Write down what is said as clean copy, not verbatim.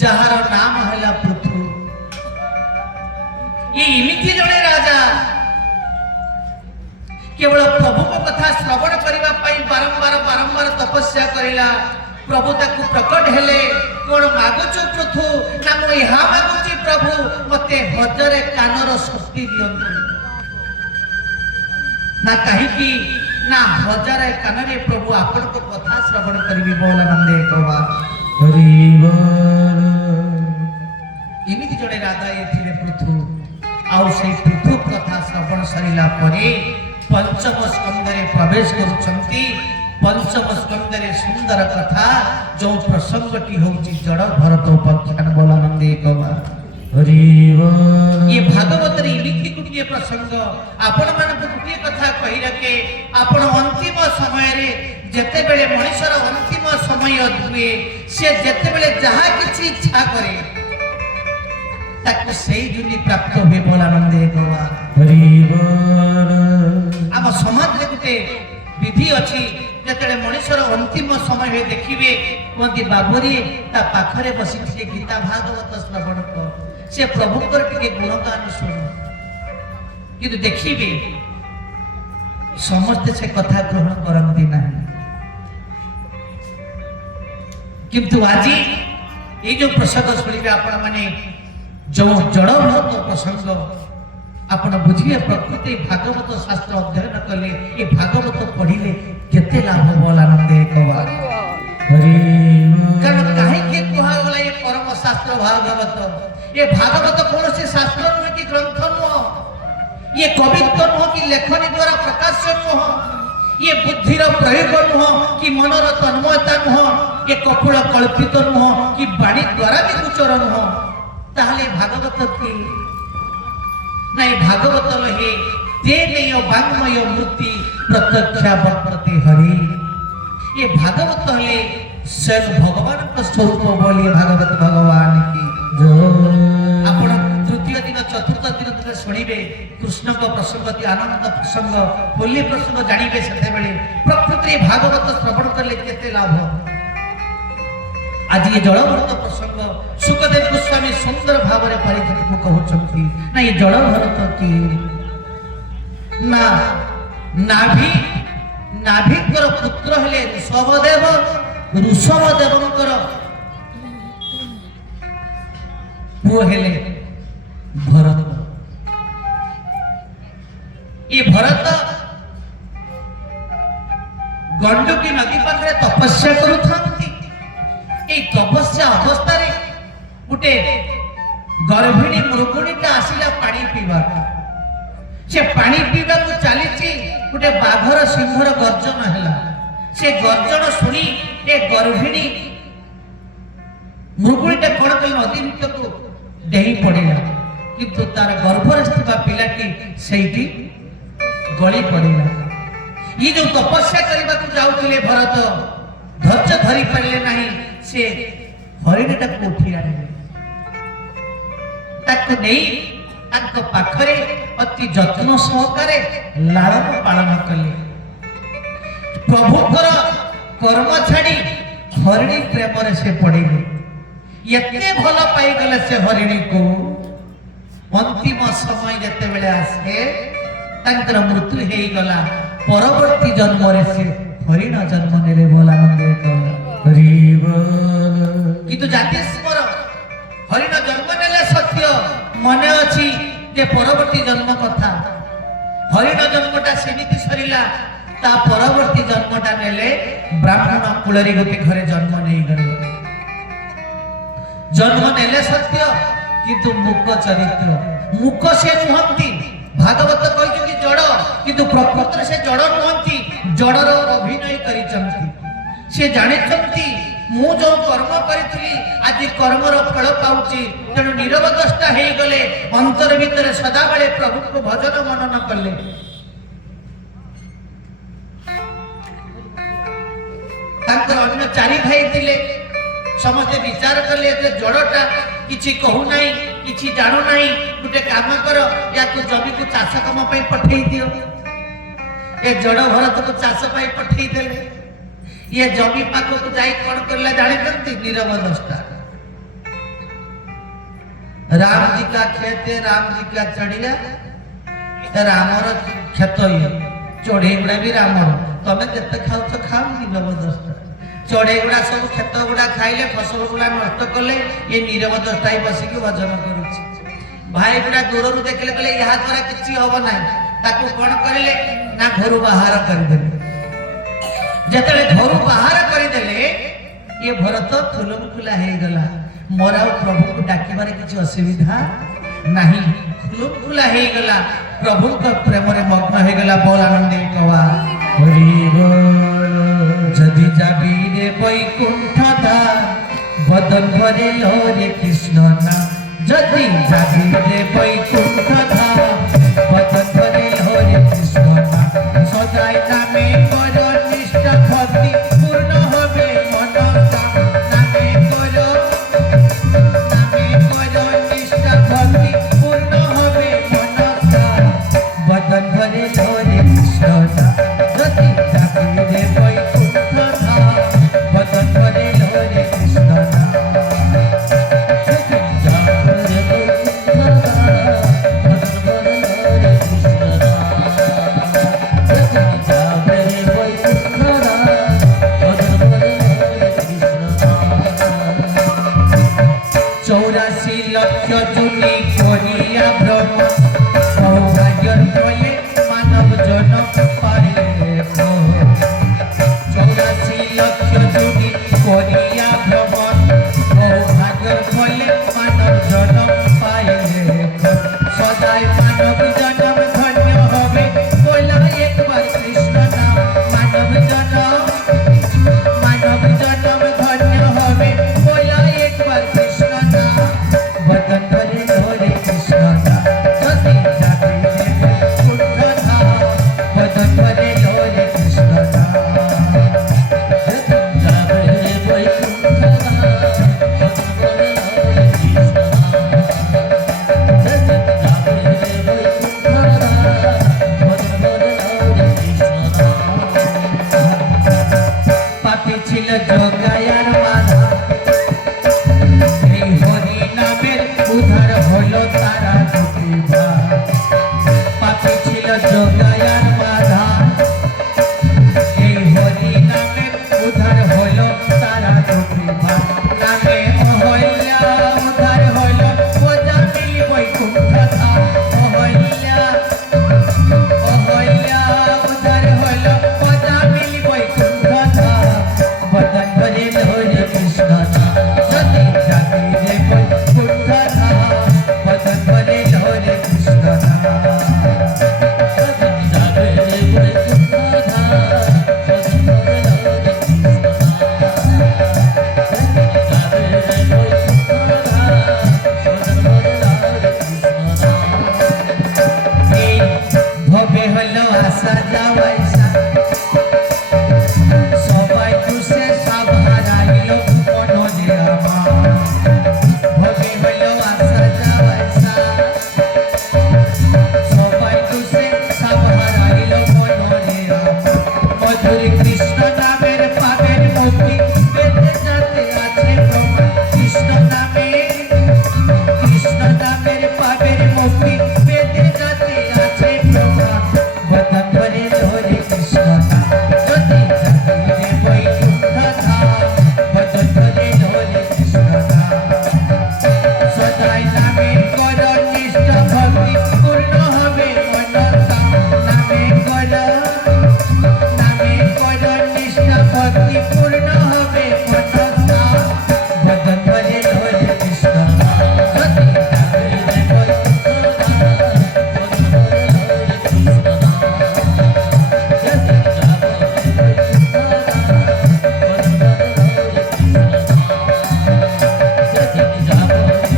Jar नाम है पृथु। ये इमिति जड़े राजा केवल प्रभु को कथा श्रवण करने बारंबार बारंबार तपस्या करेला। प्रभु ताकू प्रकट हेले कौन मागुचु पृथु ना मु यहाँ मागुची प्रभु मते हजारे कानर शक्ति दियंतु ना कहीं ना हजारे कानरे प्रभु आपण को कथा श्रवण करी बोल आनंदे कबा हरि बोल। इमिति जड़े राजा ये थिले पृथु आउ से पृथु कथा श्रवण सरिला परे पंचम स्कंदरे प्रवेश करुछंती। पंचम स्कंदरे सुंदर कथा जो प्रसंगटी होची जड़ भरत उपाख्यान बोलानंदे कबा हरि बोल। ये भागवत रे इमिति गुटिए प्रसंग आपण मानक गुटिए कथा कहि रखे आपण अंतिम समय रे जेते बेले मनुष्यर अंतिम समय दुए से जेते बेले जहा किछि इच्छा करे ताकू सेई जुनी प्राप्त होबे बोलानंदे कबा हरि बोल। आम समाज रे गुटे विधि अछि जेतेले मनुष्यर अंतिम समय हे देखिबे कोंती बाबरी ता पाखरे बसी थे गीता भागवत श्रवण कर से प्रभुकर टिके गुणगान सुन किंतु देखिबे समस्त से कथा ग्रहण करंती नहीं। किंतु आज ये जो प्रसंग सुनिबे आपण माने जो जड़भूत प्रसंग आपण बुझिए प्रकृति भागवत शास्त्र अध्ययन कले ये भागवत पढ़िले केते लाभ बोल आनंदे कबा हरि। कारण काहे के कहा गला ये परम शास्त्र भागवत ये भागवत कौन से शास्त्र नुह कि ग्रंथ नुह ये कवित्व नुह कि लेखनी द्वारा प्रकाश्य नुह ये बुद्धिर प्रयोग नुह कि मनर तन्मयता नुह ये कपिल कल्पित नुह कि बाणी द्वारा भी गोचर नुह ताहले भागवत की नहीं भागवत लहे ते नहीं वाङ्मय मूर्ति प्रत्यक्षा वर्तते हरि। ये भागवत ले स्वयं भगवान का स्वरूप बोलिए भागवत भगवान की जो आपण तृतीय दिन चतुर्थ दिन तक सुनिबे कृष्ण को प्रसंग आनंद प्रसंग होली प्रसंग जानिबे सेते बेले प्रकृति भागवत श्रवण करले केते लाभ। आज ये जड़भरत प्रसंग सुखदेव गोस्वामी सुंदर भाव में परिचित को कहउछंती ना ये जड़भरत की ना नाभि नाभिकर पुत्र हेले ऋषभदेव ऋषभदेवंकर पुओ हेले भरत। ये भरत गंडकी नदी पाखरे तपस्या करुथंती। तपस्या अवस्था गोटे गर्भिणी मृगुणीटा आसिला पानी पीवा से पानी पीवा को चली गोटे बाघर सिंहर गर्जन है से गर्जन शुणी ए गर्भिणी मृगुणीटा कौन कल नदी भितर को डेही पड़ा किंतु तार गर्भरे पिलाटी से गली पड़ा। ये जो तपस्या करने को जाऊे भरत धैर्य धरी पारे नहीं से हरिणीटा को उठी आने पाखरे अति जत्न सहकारे लालन पालन कले। प्रभुकर कर्म छाड़ी हरिणी प्रेम से पड़े एते भल पाई गले से हरिणी को अंतिम समय जते बेले आसे तांकर मृत्यु हे गला परवर्ती जन्म रे से हरिण जन्म नेले बोला आनंद हरि बोल। किंतु जाति स्मर हरिण जन्म नेले सत्य मन अछि जे परवर्ती जन्म कथा हरिण जन्मटा सेमिति सरिला ता परवर्ती जन्मटा नेले ब्राह्मण कुलरी गोटे घरे जन्म नहीं गले जन्म नेले सत्य किंतु मूक चरित्र मूक से नुहंती भागवत कहि कि जड़ किंतु प्रकृति से जड़ नुहंती जड़र अभिनय करिसंती से जानिसंती मु जो कर्म करी आज कर्मर फल पाऊची तेणु नीरव दृष्टा हो गले अंतर भितर सदा बेले प्रभु को भजन मनन कले। अन्य चारि भाई थिले समस्ते विचार कले जड़टा किछि कहू नाही किछि जाणु नाही गोटे काम कर या तू जमी को चाष काम पे पठेई दियो ए जड़ भरत को चाष पे पठेई देले ये जमी पाख को जाई कोन करला जानि करती नीरव दस्ता राम जी का खेत है, राम जी का चढ़िया रामर खेत ये चढ़े गुड़ा भी रामर तमें जिते खाऊ तो खाओ नीरव दृष्टा चढ़े गुड़ा सब खेत गुड़ा खाइले फसल गुड़ा नष्ट कले ये नीरव दृष्टा बसिक भजन करुच्छे भाई गुड़ा दूर देखले कहले यहाँ द्वारा किसी हम ना ताकू कौन करेले ना घर बाहर करदेले जेतले घर बाहर करदेले ये भरत थुलम खुला हो गला मोर आ प्रभु को डाकिबार किसी असुविधा नहीं थुलम खुला हो गला प्रभु का प्रेम रे मग्न हो गला बोल आनंद कवा हरि बोल जदि जाबी रे बैकुंठ दा बदन भरे रे कृष्ण ना जदि जाबी रे बैकुंठ दा बदन भरे रे कृष्ण ना सदाई नामे कर निष्ठा भक्ति पूर्ण होबे मन नामे कर निष्ठा भक्ति पूर्ण होबे मन बदन भरे रे कृष्ण ना जदि जाबी रे बैकुंठ दा बदन भरे रे कृष्ण ना Jabba